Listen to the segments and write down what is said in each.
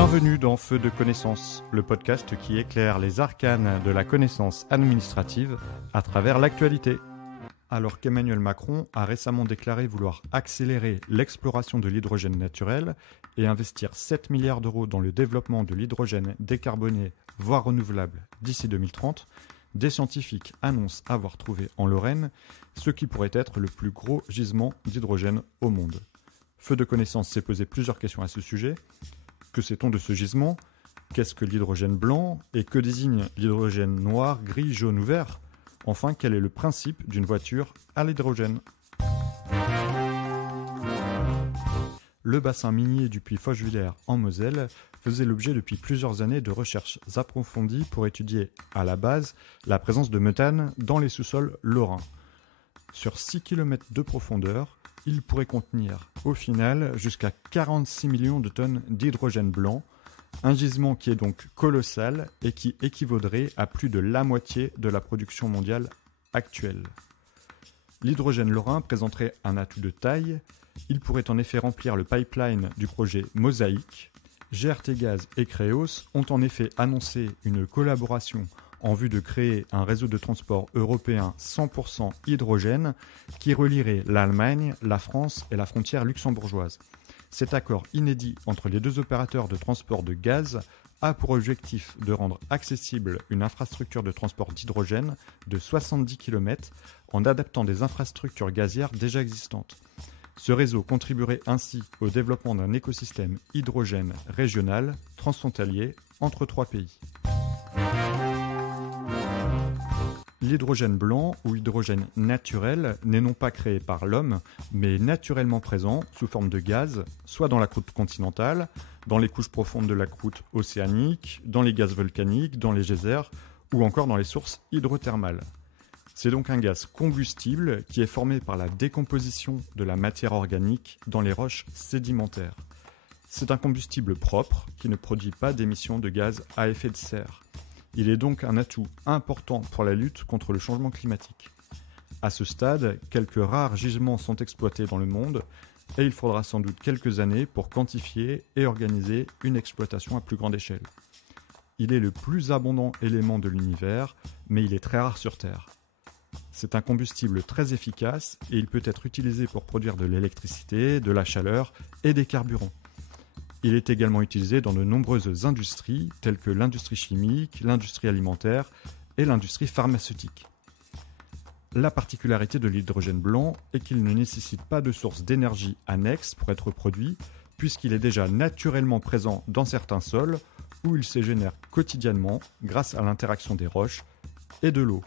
Bienvenue dans Feu de connaissance, le podcast qui éclaire les arcanes de la connaissance administrative à travers l'actualité. Alors qu'Emmanuel Macron a récemment déclaré vouloir accélérer l'exploration de l'hydrogène naturel et investir 7 milliards d'euros dans le développement de l'hydrogène décarboné, voire renouvelable, d'ici 2030, des scientifiques annoncent avoir trouvé en Lorraine ce qui pourrait être le plus gros gisement d'hydrogène au monde. Feu de connaissance s'est posé plusieurs questions à ce sujet. Que sait-on de ce gisement ? Qu'est-ce que l'hydrogène blanc ? Et que désigne l'hydrogène noir, gris, jaune ou vert ? Enfin, quel est le principe d'une voiture à l'hydrogène ? Le bassin minier du puits Fochwiller en Moselle faisait l'objet depuis plusieurs années de recherches approfondies pour étudier, à la base, la présence de méthane dans les sous-sols lorrains. Sur 6 km de profondeur, il pourrait contenir, au final, jusqu'à 46 millions de tonnes d'hydrogène blanc, un gisement qui est donc colossal et qui équivaudrait à plus de la moitié de la production mondiale actuelle. L'hydrogène lorrain présenterait un atout de taille. Il pourrait en effet remplir le pipeline du projet Mosaïque. GRT Gaz et Creos ont en effet annoncé une collaboration en vue de créer un réseau de transport européen 100% hydrogène qui relierait l'Allemagne, la France et la frontière luxembourgeoise. Cet accord inédit entre les deux opérateurs de transport de gaz a pour objectif de rendre accessible une infrastructure de transport d'hydrogène de 70 km en adaptant des infrastructures gazières déjà existantes. Ce réseau contribuerait ainsi au développement d'un écosystème hydrogène régional, transfrontalier, entre trois pays. L'hydrogène blanc ou hydrogène naturel n'est non pas créé par l'homme, mais naturellement présent sous forme de gaz, soit dans la croûte continentale, dans les couches profondes de la croûte océanique, dans les gaz volcaniques, dans les geysers ou encore dans les sources hydrothermales. C'est donc un gaz combustible qui est formé par la décomposition de la matière organique dans les roches sédimentaires. C'est un combustible propre qui ne produit pas d'émissions de gaz à effet de serre. Il est donc un atout important pour la lutte contre le changement climatique. À ce stade, quelques rares gisements sont exploités dans le monde et il faudra sans doute quelques années pour quantifier et organiser une exploitation à plus grande échelle. Il est le plus abondant élément de l'univers, mais il est très rare sur Terre. C'est un combustible très efficace et il peut être utilisé pour produire de l'électricité, de la chaleur et des carburants. Il est également utilisé dans de nombreuses industries telles que l'industrie chimique, l'industrie alimentaire et l'industrie pharmaceutique. La particularité de l'hydrogène blanc est qu'il ne nécessite pas de source d'énergie annexe pour être produit, puisqu'il est déjà naturellement présent dans certains sols où il se génère quotidiennement grâce à l'interaction des roches et de l'eau.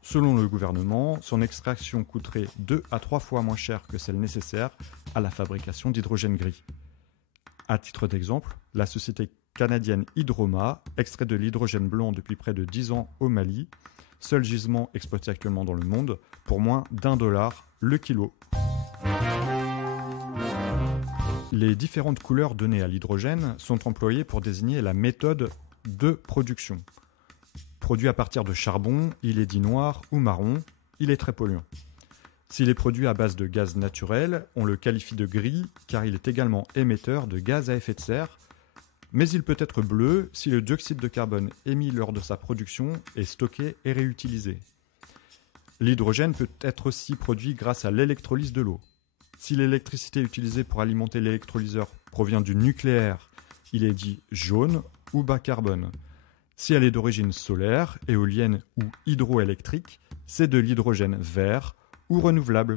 Selon le gouvernement, son extraction coûterait 2 à 3 fois moins cher que celle nécessaire à la fabrication d'hydrogène gris. À titre d'exemple, la société canadienne Hydroma extrait de l'hydrogène blanc depuis près de 10 ans au Mali, seul gisement exploité actuellement dans le monde, pour moins d'$1 le kilo. Les différentes couleurs données à l'hydrogène sont employées pour désigner la méthode de production. Produit à partir de charbon, il est dit noir ou marron, il est très polluant. S'il est produit à base de gaz naturel, on le qualifie de gris car il est également émetteur de gaz à effet de serre, mais il peut être bleu si le dioxyde de carbone émis lors de sa production est stocké et réutilisé. L'hydrogène peut être aussi produit grâce à l'électrolyse de l'eau. Si l'électricité utilisée pour alimenter l'électrolyseur provient du nucléaire, il est dit jaune ou bas carbone. Si elle est d'origine solaire, éolienne ou hydroélectrique, c'est de l'hydrogène vert ou renouvelable.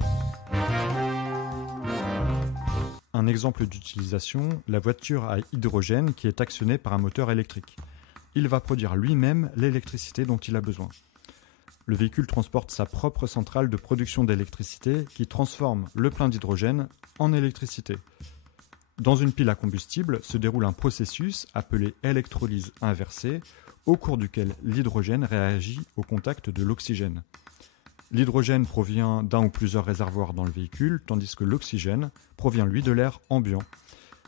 Un exemple d'utilisation, la voiture à hydrogène qui est actionnée par un moteur électrique. Il va produire lui-même l'électricité dont il a besoin. Le véhicule transporte sa propre centrale de production d'électricité qui transforme le plein d'hydrogène en électricité. Dans une pile à combustible se déroule un processus appelé électrolyse inversée, au cours duquel l'hydrogène réagit au contact de l'oxygène. L'hydrogène provient d'un ou plusieurs réservoirs dans le véhicule, tandis que l'oxygène provient lui de l'air ambiant.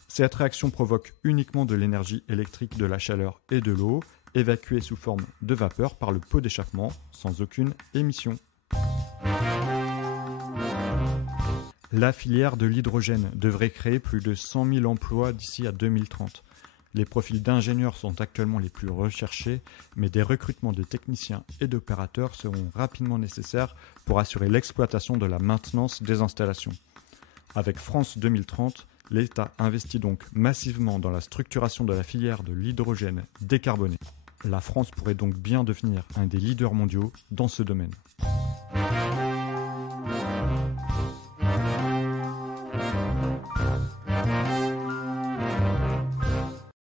Cette réaction provoque uniquement de l'énergie électrique, de la chaleur et de l'eau, évacuée sous forme de vapeur par le pot d'échappement, sans aucune émission. La filière de l'hydrogène devrait créer plus de 100 000 emplois d'ici à 2030. Les profils d'ingénieurs sont actuellement les plus recherchés, mais des recrutements de techniciens et d'opérateurs seront rapidement nécessaires pour assurer l'exploitation de la maintenance des installations. Avec France 2030, l'État investit donc massivement dans la structuration de la filière de l'hydrogène décarboné. La France pourrait donc bien devenir un des leaders mondiaux dans ce domaine.